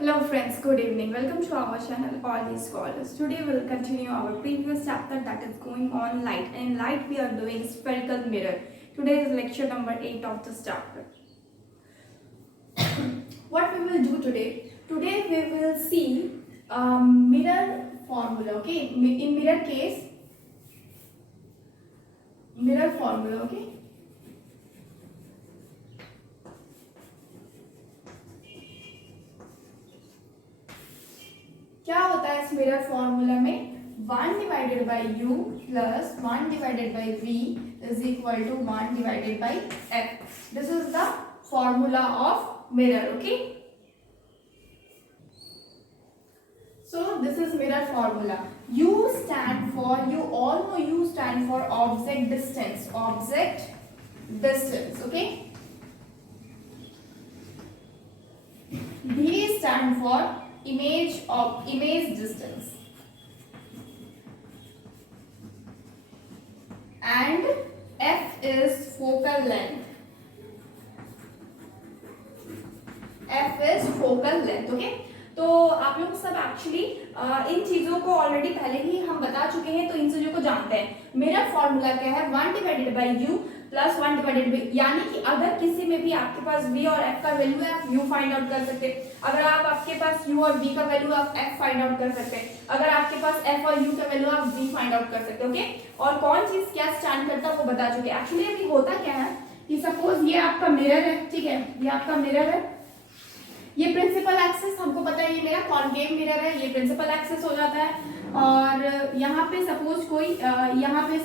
Hello friends, good evening. Welcome to our channel All These Scholars. Today we will continue our previous chapter that is going on light. And in light we are doing spherical mirror. Today is lecture number 8 of this chapter. What we will do today? Today we will see mirror formula. Okay, in mirror case, mirror formula. Okay. क्या होता है इस mirror formula में 1 divided by u plus 1 divided by v is equal to 1 divided by f. This is the formula of mirror. Okay, so this is mirror formula. U stand for, you all know U stand for object distance. Object distance. Okay, D stand for image distance, and F is focal length. F is focal length. Okay, तो आप लोग सब actually in चीजों को already पहले ही हम बता चुके हैं, तो इन चीजों को जानते हैं. मिरर फॉर्मूला क्या है? 1 divided by u plus 1 divided by, यानी कि अगर किसी में भी आपके पास v और f का वैल्यू है, आप u फाइंड आउट कर सकते हैं. अगर आपके पास u और v का वैल्यू, आप f फाइंड आउट कर सकते हैं. अगर आपके पास f और u का वैल्यू, आप v फाइंड आउट कर सकते हैं. ओके, और कौन चीज क्या स्टैंड करता है वो बता चुके. एक्चुअली अभी होता क्या है कि सपोज ये आपका मिरर है, ठीक है, ये आपका मिरर है, ये प्रिंसिपल एक्सिस हमको पता है, ये मेरा कॉनकेव मिरर है, ये प्रिंसिपल एक्सिस हो जाता है. और यहाँ पे सपोज कोई यहाँ पे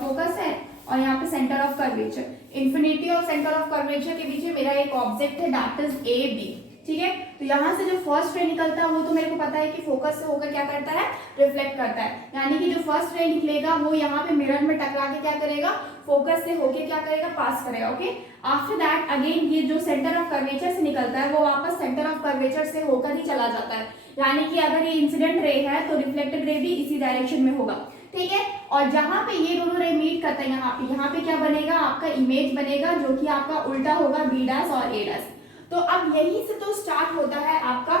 फोकस है और यहाँ पे सेंटर ऑफ कर्वेचर, इन्फिनिटी और सेंटर ऑफ कर्वेचर के बीच में मेरा एक ऑब्जेक्ट है, दैट इज ए बी. ठीक है, तो यहाँ से जो फर्स्ट रे निकलता है वो तो मेरे को पता है कि फोकस से होकर क्या करता है, रिफ्लेक्ट करता है. यानी कि जो फर्स्ट रे निकलेगा वो यहाँ पे मिरर में टकरा के क्या करेगा, फोकस से होके क्या करेगा, पास करेगा. ओके, आफ्टर दैट अगेन ये जो सेंटर ऑफ कर्वेचर से निकलता है वो वापस सेंटर ऑफ कर्वेचर से होकर ही चला जाता है. यानी कि अगर ये इंसिडेंट रे है तो रिफ्लेक्टेड रे भी इसी डायरेक्शन में होगा. ठीक है, और जहां पे ये दोनों रे मीट करते हैं यहाँ पे क्या बनेगा, आपका इमेज बनेगा जो कि आपका उल्टा होगा बी डैश और ए डैश. तो अब यहीं से तो स्टार्ट होता है आपका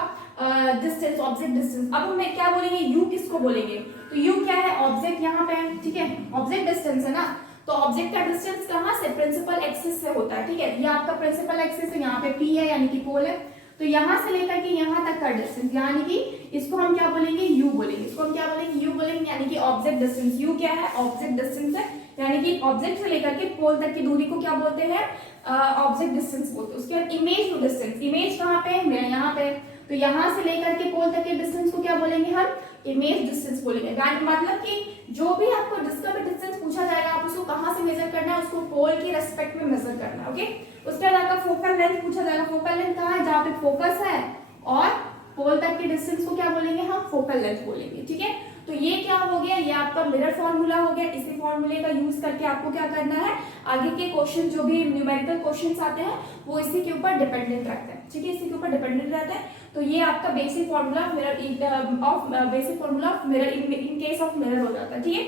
डिस्टेंस, ऑब्जेक्ट डिस्टेंस. अब हम क्या बोलेंगे, यू किसको बोलेंगे, तो यू क्या है, ऑब्जेक्ट यहाँ पे है. ठीक है, ऑब्जेक्ट डिस्टेंस है ना, तो ऑब्जेक्ट का डिस्टेंस कहाँ से, प्रिंसिपल एक्सिस से होता है. ठीक है, ये आपका प्रिंसिपल एक्सिस है, यहाँ पे पी है यानी कि पोल है. तो यहाँ से लेकर के यहाँ तक का डिस्टेंस, यानी कि इसको हम क्या बोलेंगे, यू बोलेंगे. इसको हम क्या बोलेंगे, यू बोलेंगे, यानी कि ऑब्जेक्ट डिस्टेंस. यू क्या है, ऑब्जेक्ट डिस्टेंस है, यानी कि ऑब्जेक्ट से लेकर के पोल तक की दूरी को क्या बोलते हैं, ऑब्जेक्ट डिस्टेंस बोलते हैं. उसके बाद इमेज डिस्टेंस, इमेज कहाँ पे है, मेरा यहाँ पे, तो यहाँ से लेकर के पोल तक के डिस्टेंस को क्या बोलेंगे हम, इमेज डिस्टेंस बोलेंगे. मतलब कि जो भी आपको जिसका भी डिस्टेंस पूछा जाएगा, आप उसको कहाँ से मेजर करना है, उसको पोल की रेस्पेक्ट में मेजर करना है. ओके, उसके बाद आपका फोकल लेंथ पूछा जाएगा. फोकल लेंथ कहाँ है, जहाँ पे फोकस है और पोल तक के डिस्टेंस को क्या बोलेंगे हम, फोकल लेंथ बोलेंगे. ठीक है, तो ये क्या हो गया, ये आपका मिरर फॉर्मूला हो गया. इसी फॉर्मूले का यूज करके आपको क्या करना है, आगे के क्वेश्चन जो भी न्यूमेरिकल क्वेश्चंस आते हैं वो इसी के ऊपर डिपेंडेंट रहते हैं. ठीक है, इसी के ऊपर डिपेंडेंट रहते हैं. तो ये आपका basic formula of mirror in case of mirror हो जाता है. ठीक है,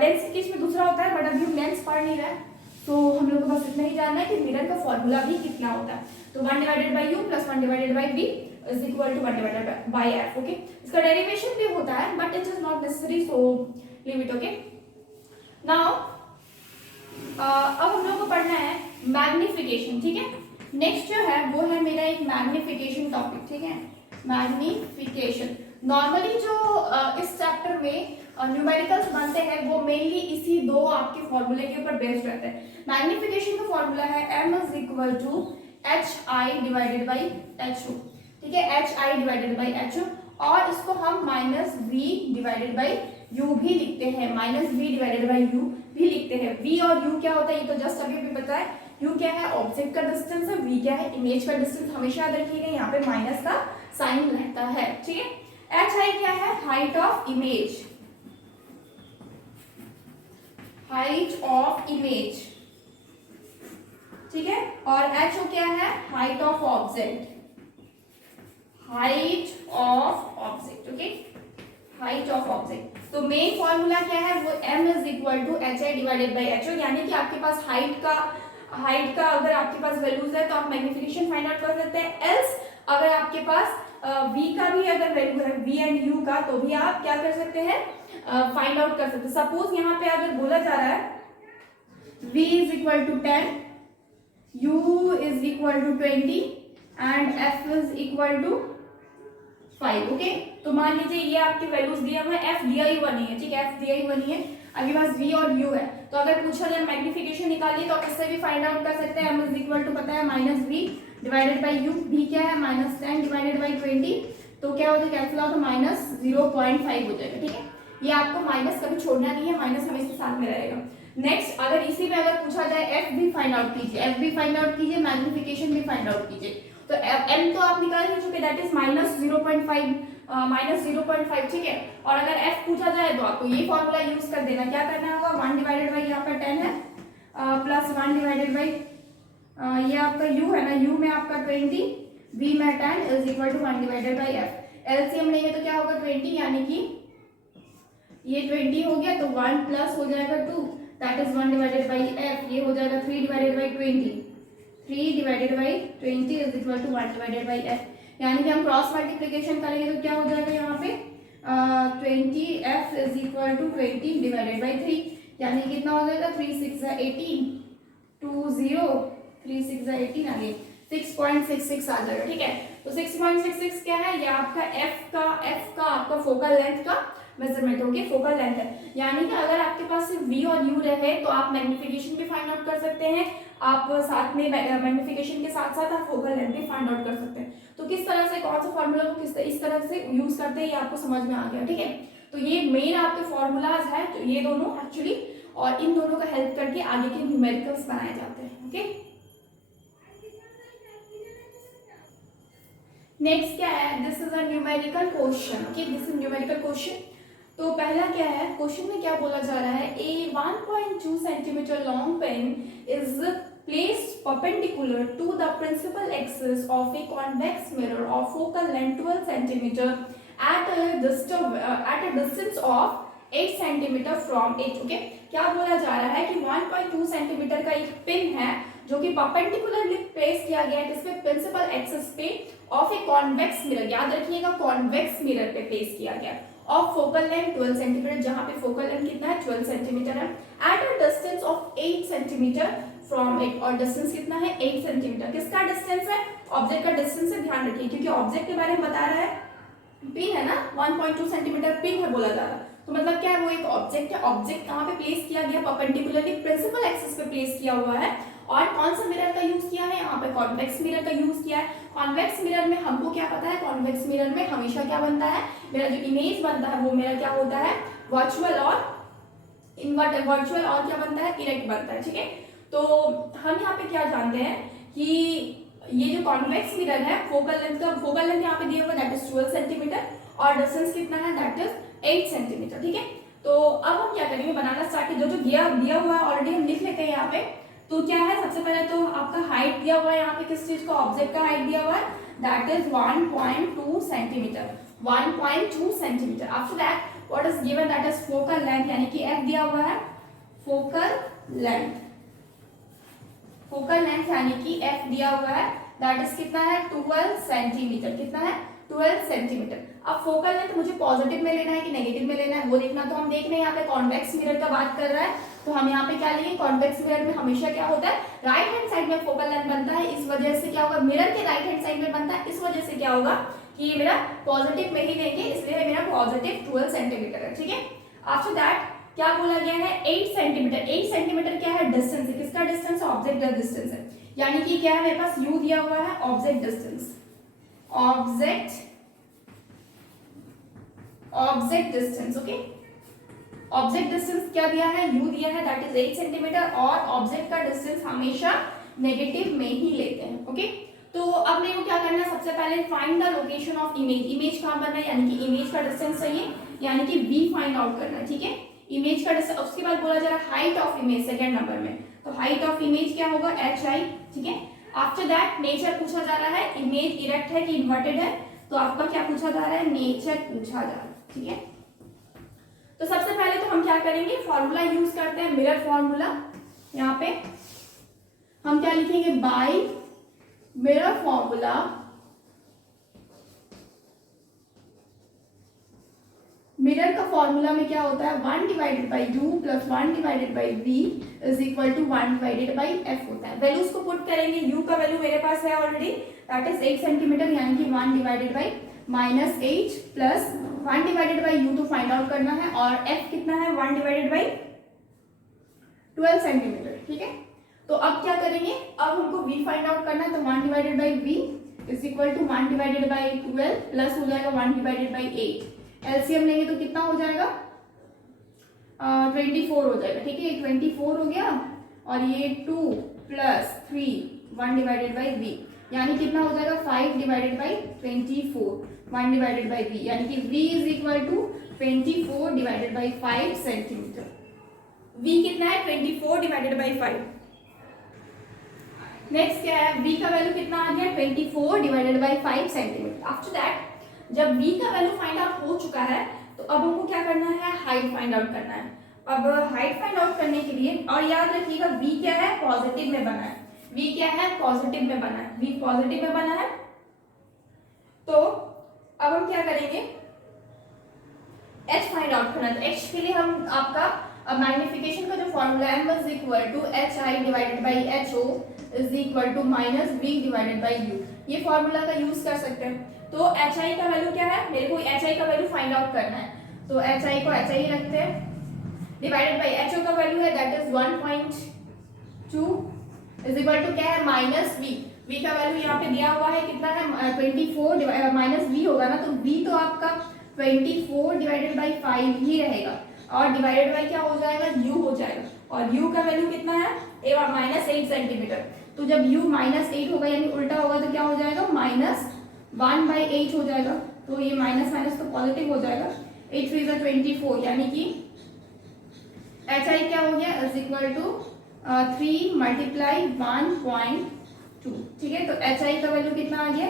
लेंस के केस में दूसरा होता है, बट अभी हम लेंस पढ़ नहीं रहे हैं, तो हम लोग को बस इतना ही जानना है कि मिरर का फॉर्मूला भी कितना होता है. तो 1 divided by you plus 1 divided by b is equal to 1 divided by f. Okay, इसका डेरिवेशन भी होता है but it is not necessary, so leave it. Okay, now अब हम लोग को पढ़ना है मैग्निफिकेशन. ठीक है, नेक्स्ट जो है वो है मेरा एक मैग्निफिकेशन टॉपिक. ठीक है, मैग्निफिकेशन. नॉर्मली जो इस चैप्टर में न्यूमेरिकल्स बनते हैं वो मेनली इसी दो आपके फॉर्मूले के ऊपर बेस्ड रहते हैं. मैग्निफिकेशन का फॉर्मूला है m is equal to hi divided by ho. ठीक है, H I divided by H, और इसको हम minus V divided by U भी लिखते हैं, minus V divided by U भी लिखते हैं. वी और यू क्या होता है ये तो जस्ट अभी भी पता है. यू क्या है, ऑब्जेक्ट का डिस्टेंस है, वी क्या है, इमेज का डिस्टेंस. हमेशा याद रखिएगा यहाँ पे माइनस का साइन रहता है. ठीक है, एच आई क्या है, height of image, height of image. ठीक है, और एच ओ क्या है, height of object, height of object. Okay, height of object. तो मेन फॉर्मूला क्या है, वो m is equal to H I divided by H O. यानी कि आपके पास हाइट का हाइट का अगर आपके पास वैल्यूज है तो आप मैग्निफिकेशन फाइंड आउट कर सकते हैं। एल्स अगर आपके पास v का भी अगर वैल्यू है v एंड u का, तो भी आप क्या कर सकते हैं, फाइंड आउट कर सकते हैं। सपोज यहाँ पे अगर बोला जा रहा है v is equal to 10, u is equal to 20 and f is equal to 5। Okay, तो मान लीजिए ये आपके वैल्यूज दिए हुए हैं, f दिया ही हुआ नहीं है, ठीक है, f दिया ही हुआ नहीं है, आपके पास v और u है। तो अगर पूछा जाए मैग्निफिकेशन निकालिए तो आप इससे भी फाइंड आउट कर सकते हैं। m इज इक्वल टू पता है minus v divided by u, v क्या है माइनस 10 डिवाइडेड बाई 20, तो क्या हो जाएगा, कैंसिल आउट माइनस 0.5 हो जाएगा। ठीक है, ये आपको माइनस कभी छोड़ना नहीं है, माइनस हमेशा साथ में रहेगा। नेक्स्ट अगर इसी में अगर पूछा जाए f भी फाइंड आउट कीजिए, f भी फाइंड आउट कीजिए, मैग्निफिकेशन भी फाइंड आउट कीजिए। तो m तो आप निकाल ही चुके, दैट इज माइनस 0.5, माइनस 0.5, ठीक है। और अगर f पूछा जाए तो आपको ये फॉर्मूला यूज कर देना, क्या करना होगा, 1 डिवाइडेड बाई यहाँ पर 10 है प्लस 1 डिवाइडेड बाई ये आपका u है ना, u में आपका 20, v में 10 is equal to 1 divided by f। LCM लेंगे तो क्या होगा 20, यानी कि ये 20 हो गया तो 1 प्लस हो जाएगा 2, that is 1 divided by f। ये हो जाएगा 3 divided by 20, 3 divided by 20 is equal to 1 divided by f। यानी कि हम क्रॉस मल्टीप्लिकेशन करेंगे तो क्या हो जाएगा यहाँ पे 20f is equal to 20 divided by 3, यानी कितना हो जाएगा 3 6 18, 2 0 3 6 18 आ गए 6.66 आ जाएगा। ठीक है, तो 6.66 क्या है, ये आपका f का आपका फोकल लेंथ का मेजरमेंट हो गया, फोकल लेंथ है। यानी कि अगर आपके पास सिर्फ v और u रहे तो आप मैग्निफिकेशन भी फाइंड आउट कर सकते हैं, आप साथ में मैग्निफिकेशन के साथ साथ आप फोकल लेंथ भी फाइंड आउट कर सकते हैं। तो किस तरह से कौन सा फॉर्मूला को इस तरह से यूज करते हैं ये आपको समझ में आ गया। ठीक है, तो ये मेन आपके फॉर्मूलाज है, तो ये दोनों एक्चुअली, और इन दोनों का हेल्प करके आगे के न्यूमेरिकल्स बनाए जाते हैं। ओके, नेक्स्ट क्या है, this is a numerical question. Okay, this is numerical question. तो पहला क्या है, क्वेश्चन में क्या बोला जा रहा है, a 1.2 centimetre long pen is placed perpendicular to the principal axis of a convex mirror of focal length 12 centimeter at a distance of 8 centimeter from it। okay? क्या बोला जा रहा है कि 1.2 सेंटीमीटर का एक पिन है जो कि परपेंडिकुलरली प्लेस किया गया है किसपे, प्रिंसिपल एक्सिस पे ऑफ ए कॉन्वेक्स मिरर, याद रखिएगा कॉन्वेक्स मिरर पे प्लेस किया गया, ऑफ फोकल लेंथ 12 सेंटीमीटर, जहां पे फोकल लेंथ कितना है 12 सेंटीमीटर है, at a distance of 8 centimetre from it, और डिस्टेंस कितना है 8 सेंटीमीटर। किसका डिस्टेंस है, ऑब्जेक्ट का डिस्टेंस है, ध्यान रखिए क्योंकि ऑब्जेक्ट के बारे में बता रहा है, पिन है ना, 1.2 सेंटीमीटर पिन है बोला जा रहा है, तो मतलब क्या है, वो एक ऑब्जेक्ट है, ऑब्जेक्ट कहाँ पे प्लेस किया गया, परपेंडिकुलरली प्रिंसिपल एक्सिस पे प्लेस किया हुआ है, और कौन सा मिरर का यूज किया है, यहाँ पे कॉन्वेक्स मिरर का यूज किया है। कॉन्वेक्स मिरर में हमको क्या पता है, कॉन्वेक्स मिरर में हमेशा क्या बनता है, मेरा जो इमेज बनता है वो मेरा क्या होता है, वर्चुअल और इन्वर्टेड, वर्चुअल और क्या बनता है, इरेक्ट बनता है। ठीक है, तो हम यहाँ पे क्या जानते हैं कि ये जो कॉन्वेक्स मिरर है, फोकल लेंथ यहाँ पे दिया हुआ दैट इज 12 सेंटीमीटर, और डिस्टेंस कितना है, दैट इज 8 सेंटीमीटर। ठीक है, तो अब हम क्या करेंगे, बनाना स्टार्ट करें, जो दिया हुआ है ऑलरेडी हम लिख लेते हैं यहाँ पे। तो क्या है, सबसे पहले तो आपका हाइट दिया हुआ है यहाँ पे, किस चीज का, ऑब्जेक्ट का हाइट दिया हुआ है, that is 1.2 centimetre, 1.2 centimetre. After that what is given, that is focal length, यानी कि f दिया हुआ है, फोकल लेंथ, फोकल लेंथ यानी कि f दिया हुआ है, दैट इज कितना है 12 सेंटीमीटर, कितना है 12 सेंटीमीटर। अब फोकल लेंथ मुझे पॉजिटिव में लेना है कि नेगेटिव में लेना है वो देखना, तो हम देख रहे हैं यहाँ पे कॉन्वेक्स मिरर का बात कर रहा है, तो हम यहाँ पे क्या लेंगे, कॉन्वेक्स मिरर में हमेशा क्या होता है, राइट हैंड साइड में फोकल लेंथ बनता है, इस वजह से क्या होगा, मिरर के राइट हैंड साइड में बनता है, इस वजह से क्या होगा कि ये मेरा पॉजिटिव में ही लेंगे, इसलिए मेरा पॉजिटिव 12 सेंटीमीटर है। ठीक है, आफ्टर दैट क्या बोला गया है, 8 सेंटीमीटर। 8 सेंटीमीटर क्या है, डिस्टेंस है, किसका डिस्टेंस, ऑब्जेक्ट का डिस्टेंस है, यानी कि क्या है मेरे पास u दिया हुआ है, object distance, object distance. Okay, object distance क्या दिया है, u दिया है, दैट इज 8 सेंटीमीटर, और ऑब्जेक्ट का डिस्टेंस हमेशा नेगेटिव में ही लेते हैं। ओके, तो अब मेरे को क्या करना है, सबसे पहले find the location of image, image कहाँ बनना है, यानी कि इमेज का डिस्टेंस चाहिए, यानी कि v फाइंड आउट करना है। ठीक है, इमेज का डिस्टेंस, उसके बाद बोला जा रहा है height of image second number में, तो हाइट ऑफ इमेज क्या होगा, hi। ठीक है, आफ्टर दैट नेचर पूछा जा रहा है, इमेज इरेक्ट है कि इन्वर्टेड है, तो आपका क्या पूछा जा रहा है, नेचर पूछा जा रहा है। ठीक है, तो सबसे पहले तो हम क्या करेंगे, फॉर्मूला यूज करते हैं, मिरर फॉर्मूला। यहाँ पे हम क्या लिखेंगे, बाय मिरर फॉर्मूला मिरर का फॉर्मूला में क्या होता है, 1 divided by you plus 1 divided by V is equal to 1 divided by F होता है। वैल्यूज को पुट करेंगे, यू का वैल्यू मेरे पास है ऑलरेडी, दैट इज 8 सेंटीमीटर, यानी कि 1 divided by -8 plus 1 divided by you तो फाइंड आउट करना है, और एफ कितना है, 1 डिवाइडेड बाई 12 सेंटीमीटर। ठीक है, तो अब क्या करेंगे, अब हमको v फाइंड आउट करना है, तो 1 divided by v is equal to 1 divided by 12 plus हो जाएगा 1 डिवाइडेड बाई 8। एलसीएम लेंगे तो कितना हो जाएगा, 24 हो जाएगा। ठीक है, 24 हो गया, और ये 2 प्लस 3 1 डिवाइडेड बाई v, यानी कितना हो जाएगा 5 divided by 24 1 divided by v, यानी कि v is equal to 24 divided by 5 centimetre. v कितना है, 24 डिवाइडेड बाई 5। नेक्स्ट क्या है, v का वैल्यू कितना आ गया, 24 divided by 5 centimetre. After that जब v का वैल्यू फाइंड आउट हो चुका है, तो अब हमको क्या करना है, हाइट फाइंड आउट करना है। अब हाइट फाइंड आउट करने के लिए, और याद रखिएगा v क्या है, पॉजिटिव में बना है, v क्या है, पॉजिटिव में बना है, v पॉजिटिव में बना है। तो अब हम क्या करेंगे, h फाइंड आउट करना है। तो h के लिए हम आपका मैग्निफिकेशन का जो फॉर्मूला है, m is equal to H I divided by H O is equal to minus v divided by u, ये फॉर्मूला का यूज कर सकते हैं। तो एच आई का वैल्यू क्या है, मेरे को एच आई का वैल्यू फाइंड आउट करना है, तो एच आई को एच आई रखते हैं, डिवाइडेड बाई एच ओ का वैल्यू है that is 1.2 is equal to क्या है, माइनस v, v का वैल्यू यहाँ पे दिया हुआ है कितना है, 24 माइनस v होगा ना, तो v तो आपका 24 डिवाइडेड बाई 5 ही रहेगा, और डिवाइडेड बाई क्या हो जाएगा, u हो जाएगा, और u का वैल्यू कितना है, -8 सेंटीमीटर। तो जब u -8 होगा यानी उल्टा होगा, तो क्या हो जाएगा, -1/8 हो जाएगा, तो ये माइनस माइनस तो पॉजिटिव हो जाएगा, 8 3 = 24, यानी कि एच आई क्या हो गया, इज इक्वल टू 3 मल्टीप्लाई 1.2। ठीक है, तो एच आई का वैल्यू कितना आ गया,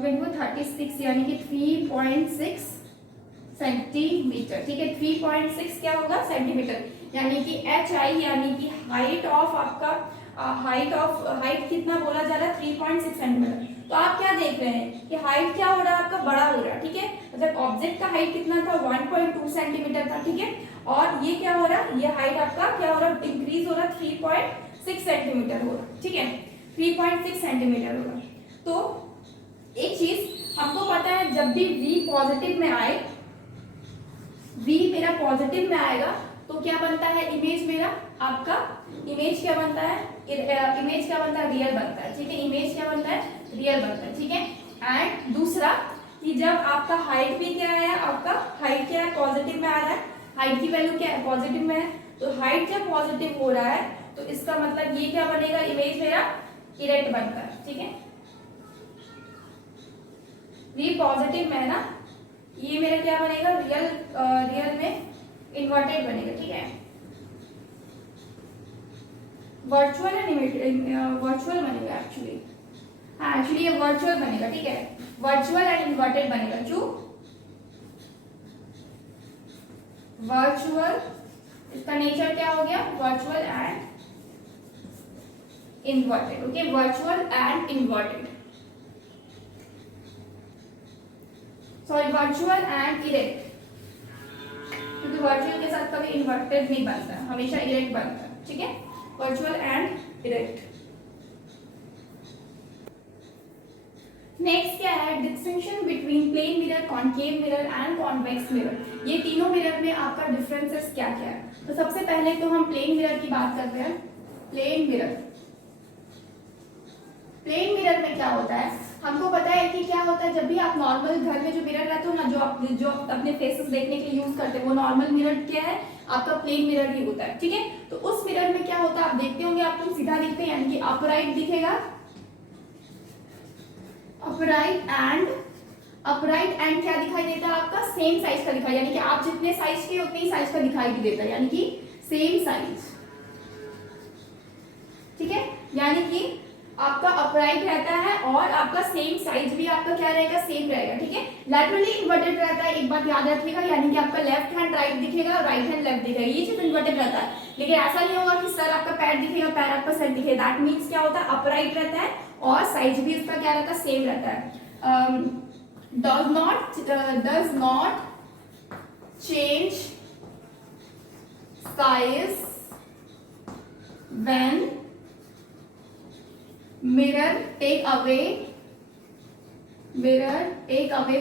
36, यानी कि 3.6 सेंटीमीटर। ठीक है, 3.6 क्या होगा, सेंटीमीटर, यानी कि एच आई यानी कि हाइट ऑफ आपका हाइट कितना बोला जा रहा है, 3.6 सेंटीमीटर। तो आप क्या देख रहे हैं कि हाइट क्या हो रहा है, आपका बड़ा हो रहा है। ठीक है, मतलब ऑब्जेक्ट का हाइट कितना था, 1.2 सेंटीमीटर था। ठीक है, और ये क्या हो रहा है, ये हाइट आपका क्या हो रहा है, इंक्रीज हो रहा है, 3.6 सेंटीमीटर हो रहा है। ठीक है, 3.6 सेंटीमीटर हो रहा है। तो एक चीज हमको पता है, जब भी v पॉजिटिव में आए, v मेरा पॉजिटिव में आएगा, तो क्या बनता है, इमेज मेरा आपका इमेज क्या बनता है, इमेज क्या बनता है, रियल बनता है। ठीक है, इमेज क्या बनता है, रियल बनता है। ठीक है, एंड दूसरा कि जब आपका हाइट भी क्या है, आपका हाइट क्या है, पॉजिटिव में आ रहा है, हाइट की वैल्यू क्या है, पॉजिटिव में है, तो हाइट जब पॉजिटिव हो रहा है, तो इसका मतलब ये क्या बनेगा, इमेज मेरा इरेक्ट बनता है। ठीक है, ये पॉजिटिव में है ना, ये मेरा क्या बनेगा, रियल में इन्वर्टेड बनेगा। ठीक है, वर्चुअल वर्चुअल बनेगा एक्चुअली, हाँ एक्चुअली ये वर्चुअल बनेगा। ठीक है, वर्चुअल एंड इन्वर्टेड बनेगा। जो वर्चुअल, इसका नेचर क्या हो गया, virtual and inverted. Okay, virtual and inverted, sorry virtual and erect, क्योंकि वर्चुअल के साथ कभी इन्वर्टेड नहीं बनता, हमेशा इरेक्ट बनता है। ठीक है, वर्चुअल एंड इरेक्ट। नेक्स्ट क्या है, distinction between plane mirror, concave mirror and convex mirror. ये तीनों मिरर में आपका डिफरेंसेस क्या क्या है। तो सबसे पहले तो हम प्लेन मिरर की बात करते हैं। प्लेन मिरर, प्लेन मिरर में क्या होता है, हमको पता है कि क्या होता है, जब भी आप नॉर्मल घर में जो मिरर रहते हो ना, जो अपने फेसेस देखने के लिए यूज करते हैं, वो नॉर्मल मिरर क्या है, आपका प्लेन मिरर ही होता है। ठीक है, तो उस मिरर में क्या होता है, आप देखते होंगे, आपको सीधा दिखते हैं, यानी कि अपराइट दिखेगा, अपराइट एंड क्या दिखाई देता है, आपका सेम साइज का दिखाई, यानी कि आप जितने साइज के उतने ही साइज का दिखाई भी देता है, यानी कि सेम साइज। ठीक है, यानी कि आपका अपराइट रहता है और आपका सेम साइज भी आपका क्या रहेगा, सेम रहेगा, ठीक है। लैटरली इन्वर्टेड रहता है, एक बात याद रखिएगा, यानी कि आपका लेफ्ट हैंड राइट दिखेगा, राइट हैंड लेफ्ट दिखेगा, ये चीज इन्वर्टेड रहता है। लेकिन ऐसा नहीं होगा कि सर आपका पैर दिखेगा, पैर आपका सर दिखेगा। दैट मीन्स क्या होता है, अपराइट रहता है और साइज भी इसका क्या रहता है, सेम रहता है। does not change size when mirror take away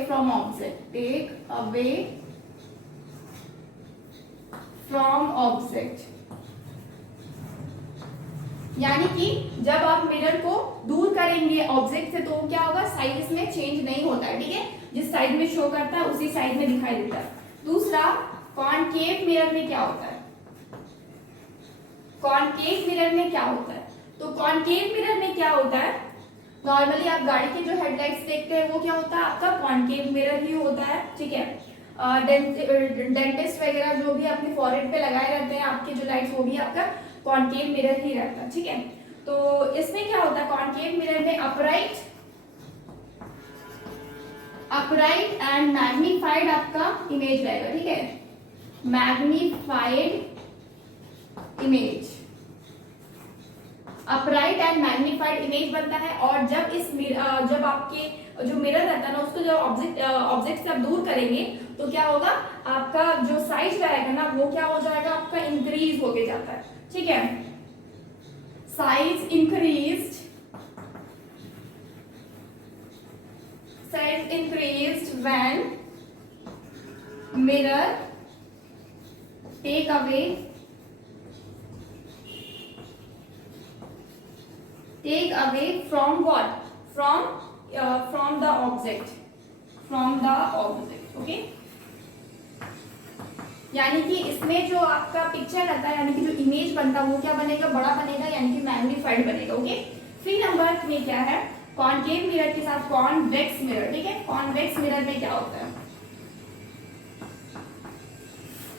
from object, यानी कि जब आप मिरर को दूर करेंगे ऑब्जेक्ट से तो क्या होगा, साइज में चेंज नहीं होता है, ठीक है। जिस साइज में शो करता है उसी साइज में दिखाई देता है। दूसरा, कॉनकेव मिरर में क्या होता है, कॉनकेव मिरर में क्या होता है, तो कॉनकेव मिरर में क्या होता है, नॉर्मली आप गाड़ी के जो हेडलाइट्स देखते हैं वो क्या होता है, आपका कॉनकेव मिरर ही होता है, ठीक है। डेंटिस्ट वगैरह जो भी अपने फॉरहेड पे लगाए रहते हैं आपके जो लाइट्स, वो भी आपका कॉनकेव मिरर ही रहता है, ठीक है। तो इसमें क्या होता है, कॉनकेव मिरर में अपराइट एंड मैग्नीफाइड आपका इमेज रहेगा, ठीक है, magnified image, upright and magnified image बनता है। और जब आपके जो मिरर रहता है ना, उसको जब ऑब्जेक्ट से आप दूर करेंगे तो क्या होगा, आपका जो साइज रहेगा ना वो क्या हो जाएगा, आपका इंक्रीज होके जाता है, ठीक है। Size increased when mirror take away from what, from the object, okay. यानी कि इसमें जो आपका पिक्चर रहता है, यानी कि जो इमेज बनता है वो क्या बनेगा, बड़ा बनेगा, यानी कि मैग्नीफाइड बनेगा, ओके। फिर नंबर में क्या है, कॉनकेव मिरर के साथ कॉन्वेक्स मिरर, ठीक है। कॉन्वेक्स मिरर में क्या होता है,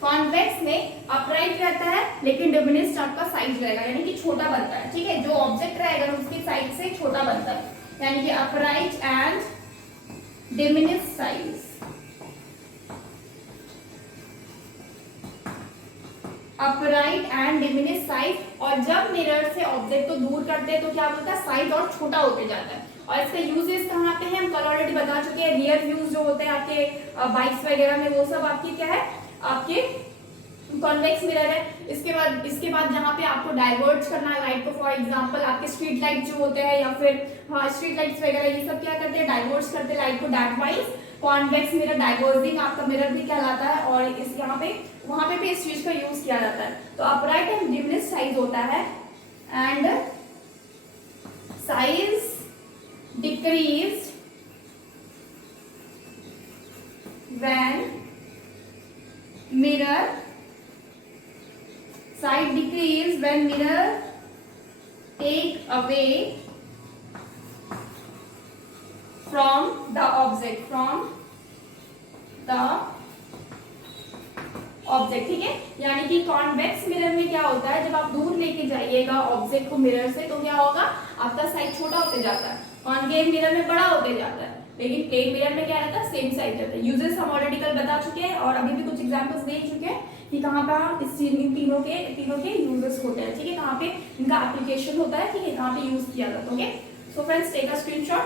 कॉन्वेक्स में अपराइट रहता है लेकिन डिमिनिश्ड आपका साइज रहेगा, यानी कि छोटा बनता है, ठीक है। जो ऑब्जेक्ट रहेगा उसकी साइज से छोटा बनता है, यानी कि upright and diminished size, upright and diminish size. और जब मिरर से ऑब्जेक्ट को दूर करते हैं तो क्या होता है, साइज और छोटा होते जाता है। और इसके यूजेस कहाँ पे हैं, हम कल ऑलरेडी बता चुके हैं। रियर व्यूज जो होते हैं आपके बाइक्स वगैरह में, वो सब आपकी क्या है, आपके कॉन्वेक्स मिरर है। इसके बाद जहाँ पे आपको डाइवर्ट करना है लाइट को, फॉर एग्जांपल आपके स्ट्रीट लाइट जो होते हैं या फिर स्ट्रीट लाइट्स वगैरह, ये सब क्या करते हैं, डाइवर्ट करते हैं लाइट को that wise convex mirror, diverging आपका मिरर भी कहलाता है। और इस यहाँ पे वहां पे भी इस चीज का यूज किया जाता है। तो अपराइट एंड डिमिनिश साइज होता है and size decrease when mirror, size decrease when mirror take away from the object, ठीक है। यानी कि कॉन्वेक्स मिरर में क्या होता है, जब आप दूर लेके जाइएगा ऑब्जेक्ट को मिरर से तो क्या होगा, आपका साइज छोटा होते जाता है, कॉन्केव मिरर में बड़ा होते जाता है, लेकिन प्लेन मिरर में क्या रहता है, सेम साइज रहता है। यूजेस हम ऑलरेडी कल बता चुके हैं और अभी भी कुछ एग्जांपल्स दे चुके हैं कि कहाँ पे इस तीनों के यूजेस होते हैं, ठीक है, कहाँ पे इनका एप्लीकेशन होता है, ठीक है, कहाँ पे यूज किया जाता है, okay. So friends, take a screenshot.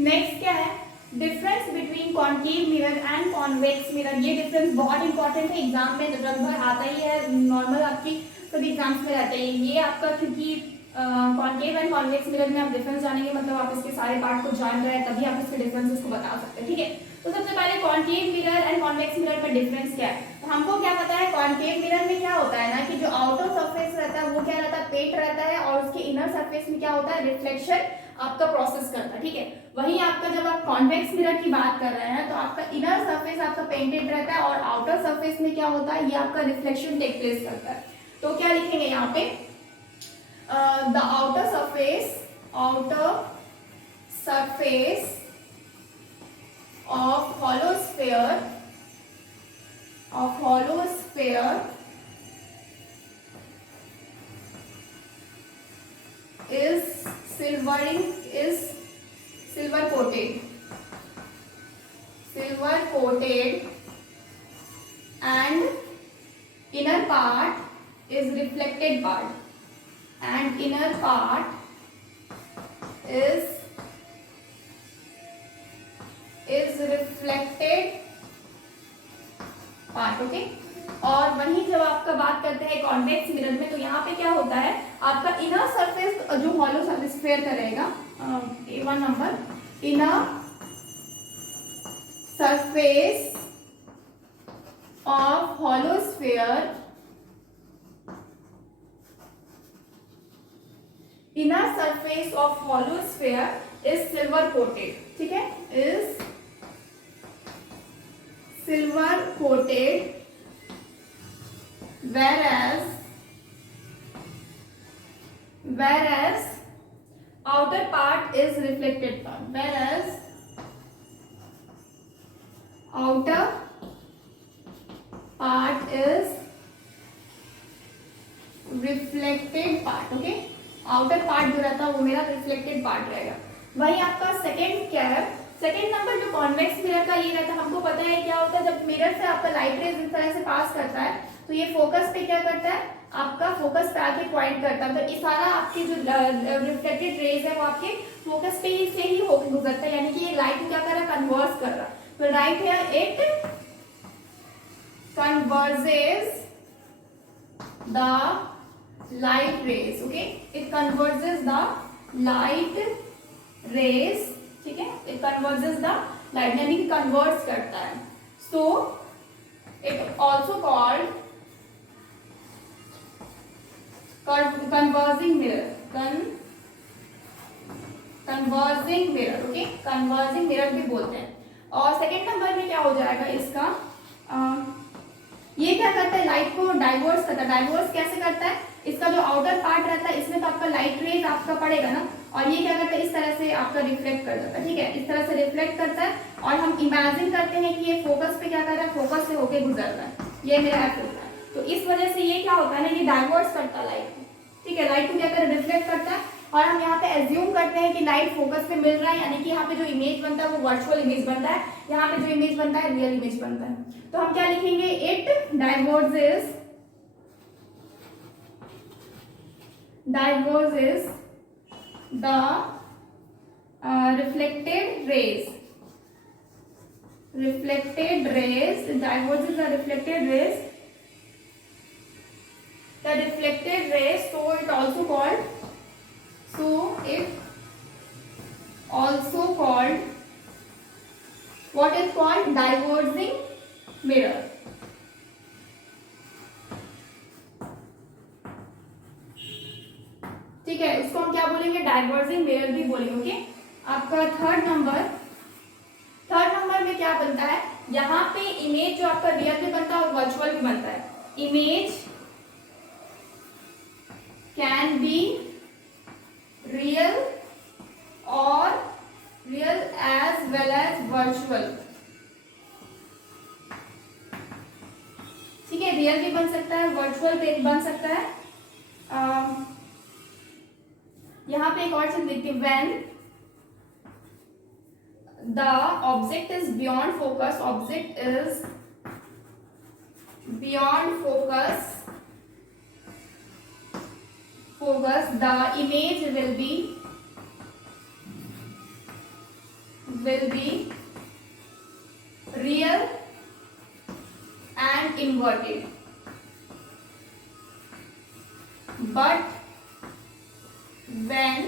Next क्या है, difference between concave mirror and convex mirror. ये डिफरेंस बहुत इंपॉर्टेंट है, एग्जाम में लगभग आता ही है, नॉर्मल आपकी सभी एग्जाम्स में रहते हैं ये आपका, क्योंकि कॉनकेव एंड कॉन्वेक्स मिरर में आप डिफरेंस जानेंगे, मतलब आप इसके सारे पार्ट को जान रहे हैं तभी आप इसके डिफरेंसेस को बता सकते हैं, ठीक है। तो सबसे पहले concave mirror and convex mirror में डिफरेंस क्या है, तो हमको क्या पता है, कॉनकेव मिरर में क्या होता है ना कि जो आउटर सरफेस रहता है वो क्या रहता है, पेट रहता है, और उसके इनर सरफेस में क्या होता है, रिफ्लेक्शन आपका प्रोसेस करता है, ठीक है। वहीं आपका जब आप कॉन्वेक्स मिरर की बात कर रहे हैं तो आपका इनर सरफेस आपका पेंटेड रहता है और आउटर सरफेस में क्या होता है, ये आपका रिफ्लेक्शन टेक प्लेस करता है। तो क्या लिखेंगे यहाँ पे, the outer surface of hollow sphere is silvering, is silver coated, and inner part is reflected part, and inner part is reflected part. Okay, और वहीं जब आपका बात करते हैं कॉन्वेक्स मिरर में, तो यहाँ पे क्या होता है, आपका इनर सरफेस जो हॉलो स्फीयर का रहेगा, A1 number, inner surface of hollow sphere, inner surface of hollow sphere is silver coated, ठीक है, is silver coated, whereas outer part is reflected part, whereas outer part is reflected part। Okay, outer part जो रहता है वो मेरा reflected part रहेगा। वही आपका सेकेंड क्या है, सेकेंड नंबर जो कॉन्वेक्स मिरर का ये रहता है, हमको पता है क्या होता है, जब मिरर से आपका लाइट रेज इस तरह से पास करता है तो ये फोकस पे क्या करता है, आपका फोकस पे आके पॉइंट करता है, तो ये सारा आपके जो रिफ्लेक्टेड रेज है वो आपके फोकस पे ही से ही होकर गुजरता है, यानी कि ये लाइट को क्या कर रहा है, कन्वर्स कर रहा है। तो right here it converges the light rays. Okay, it converges the light rays, ठीक है, इट कन्वर्जेस द लाइट, यानी कि कन्वर्ट्स करता है। So it also called converging mirror, converging mirror. Okay, converging mirror भी बोलते हैं। और सेकेंड नंबर में क्या हो जाएगा इसका, ये क्या करता है, लाइट को डाइवर्स करता है। डाइवर्स कैसे करता है, इसका जो आउटर पार्ट रहता है इसमें तो आपका लाइट रेज आपका पड़ेगा ना, और ये क्या करता है, इस तरह से आपका रिफ्लेक्ट कर देता है, ठीक है, इस तरह से रिफ्लेक्ट करता है, और हम इमेजिन करते हैं कि ये फोकस पे क्या कर रहा है, फोकस से होके गुजर रहा है, ये मेरा एफ होता है। तो इस वजह से ये क्या होता है ना, ये डाइवर्स करता है लाइट को, ठीक है, लाइट को क्या कर रिफ्लेक्ट करता है, और हम यहाँ पे एज्यूम करते हैं कि लाइट फोकस पे मिल रहा है, यानी कि यहाँ पे जो इमेज बनता है वो वर्चुअल इमेज बनता है, यहाँ पे जो इमेज बनता है रियल इमेज बनता है। तो हम क्या लिखेंगे, it diverges the reflected rays, diverges the reflected rays, so it also called what is called diverging mirror। ठीक है, उसको हम क्या बोलेंगे, डाइवर्जिंग मिरर भी बोलेंगे। ओके, आपका थर्ड नंबर में क्या बनता है, यहाँ पे इमेज जो आपका रियल भी बनता है और वर्चुअल भी बनता है। इमेज कैन बी रियल और real as well as virtual, ठीक है, रियल भी बन सकता है, वर्चुअल भी बन सकता है। यहाँ पे एक और चीज देखते हैं, when the object is beyond focus, object is beyond focus, the image will be real and inverted, but when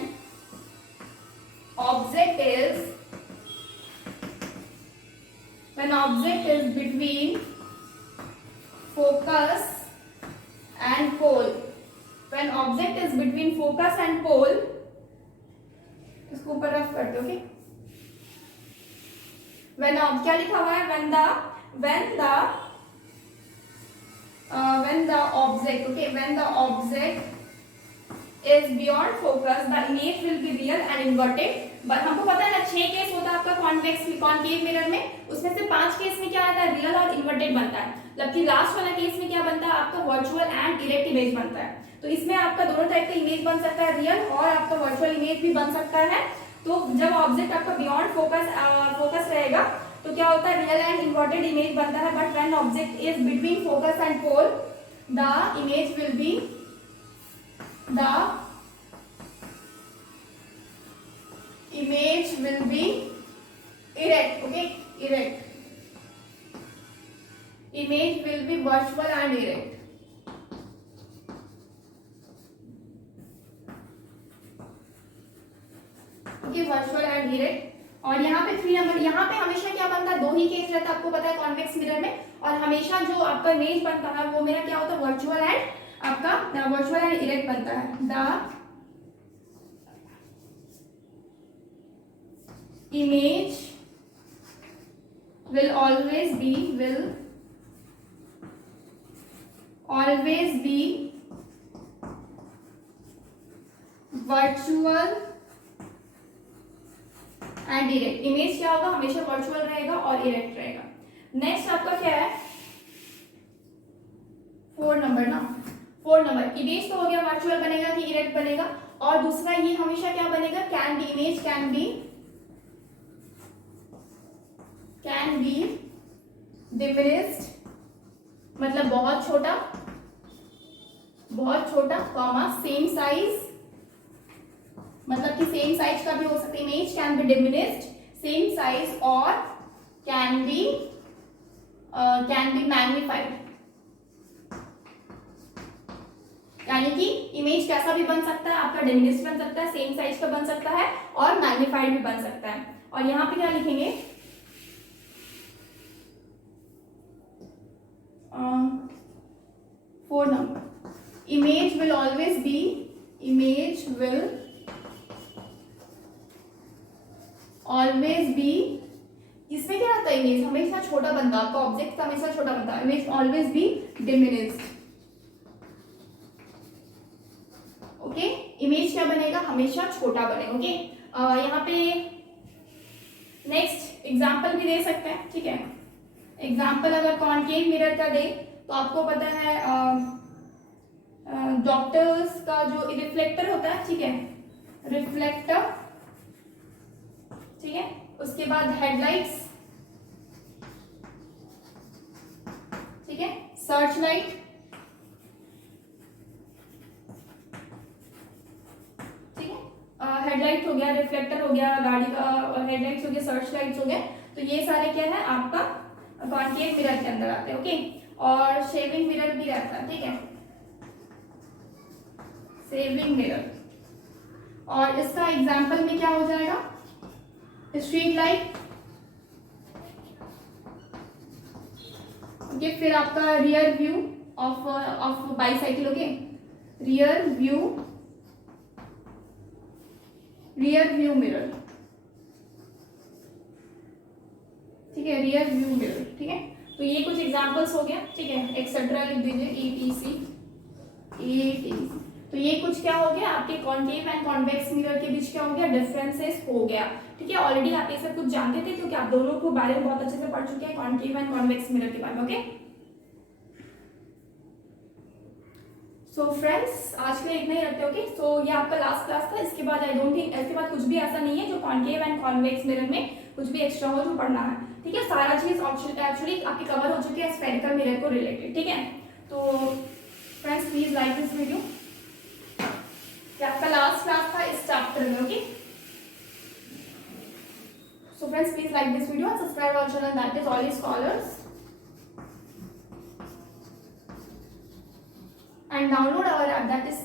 object is between focus and pole, when object is between focus and pole, इसको ऊपर rough करते हो, okay, when क्या लिखा हुआ है, when the object, okay, when the object is beyond focus, the image will be real and inverted। But हमको पता है ना 6 केस होता है आपका कॉन्वेक्स कॉनकेव मिरर में, उसमें से 5 केस में क्या आता है, रियल और इन्वर्टेड बनता है, जबकि लास्ट वाला केस में क्या बनता है आपका वर्चुअल एंड इरेक्ट इमेज बनता है। तो इसमें आपका दोनों टाइप का इमेज बन सकता है, रियल और आपका वर्चुअल इमेज भी बन सकता है। तो जब ऑब्जेक्ट आपका बियॉन्ड फोकस रहेगा तो क्या होता है, रियल एंड इन्वर्टेड इमेज बनता है। But when object is between focus and pole the image will be erect. Okay, erect. Image will be virtual and erect. Okay, virtual and erect. और यहाँ पे 3 नंबर, यहाँ पे हमेशा क्या बनता है, दो ही केस रहता है, आपको पता है कॉन्वेक्स मिरर में। और हमेशा जो आपका इमेज बनता है वो मेरा क्या होता है, वर्चुअल एंड आपका वर्चुअल एंड इरेक्ट बनता है। The image will always be virtual and erect। Image क्या होगा, हमेशा वर्चुअल रहेगा और इरेक्ट रहेगा। नेक्स्ट आपका क्या है, 4 नंबर ना, 4 नंबर इमेज तो हो गया, वर्चुअल बनेगा कि इरेक्ट बनेगा। और दूसरा ये हमेशा क्या बनेगा, can be, image can B diminished, मतलब बहुत छोटा कॉमा सेम साइज, मतलब कि सेम साइज का भी हो सकता है। Image can B diminished, same size, और कैन बी मैग्नीफाइड। यानी कि इमेज कैसा भी बन सकता है, आपका डिमिनिश्ड बन सकता है, सेम साइज का बन सकता है, और मैग्नीफाइड भी बन सकता है। और यहाँ पे क्या लिखेंगे, 4 number, image will always be, इसमें क्या आता है, इमेज हमेशा छोटा बनता है, आपका ऑब्जेक्ट हमेशा छोटा बनता है। Image always be diminished. Okay, image क्या बनेगा, हमेशा छोटा बनेगा। ओके, यहाँ पे नेक्स्ट एग्जाम्पल भी दे सकते हैं, ठीक है। एग्जाम्पल अगर कॉन्केव मिरर का दे तो आपको पता है डॉक्टर्स का जो रिफ्लेक्टर होता है, ठीक है, रिफ्लेक्टर, ठीक है। उसके बाद हेडलाइट्स, ठीक है, सर्च लाइट, ठीक है। हेडलाइट हो गया, रिफ्लेक्टर हो गया गाड़ी का, हेडलाइट्स हो गया, सर्च लाइट्स हो गया। तो ये सारे क्या है, आपका कॉन्केव मिरर के अंदर आते हैं। ओके, और शेविंग मिरर भी रहता है, ठीक है, शेविंग मिरर। और इसका एग्जांपल में क्या हो जाएगा, स्ट्रीट लाइट। ओके, फिर आपका rear view of bicycle. Okay, rear view mirror, ठीक है, रियर व्यू मिरर, ठीक है। तो ये कुछ एग्जांपल्स हो गया, ठीक है, एक्सेट्रा लिख दीजिए, ETC। तो ये कुछ क्या हो गया, आपके कॉन्केव एंड कॉन्वेक्स मिरर के बीच क्या हो गया, डिफरेंसेस हो गया, ठीक है। ऑलरेडी आप ये सब कुछ जानते थे क्योंकि आप दोनों को बारे में बहुत अच्छे से पढ़ चुके हैं, कॉन्केव एंड कॉन्वेक्स मिरर के बारे में। ओके, सो फ्रेंड्स आज के लिए इतना ही रखते हैं। ओके, सो ये आपका लास्ट क्लास था। इसके बाद आई डोंट थिंक, इसके बाद कुछ भी ऐसा नहीं है जो कॉन्केव एंड कॉन्वेक्स मिरर में कुछ भी एक्स्ट्रा हो जो पढ़ना है, ठीक है। सारा चीज एक्चुअली आपकी कवर हो चुकी है स्फेरिकल मिरर को रिलेटेड, ठीक है। तो friends please like this video. आपका लास्ट क्लास था इस चैप्टर में। Okay, so friends please like this video and subscribe our channel, that is Ollie Scholars, and download our app, that is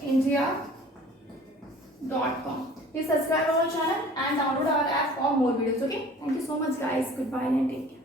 csindia.com. Please subscribe our channel and download our app for more videos. Okay, thank you so much guys, goodbye and take care.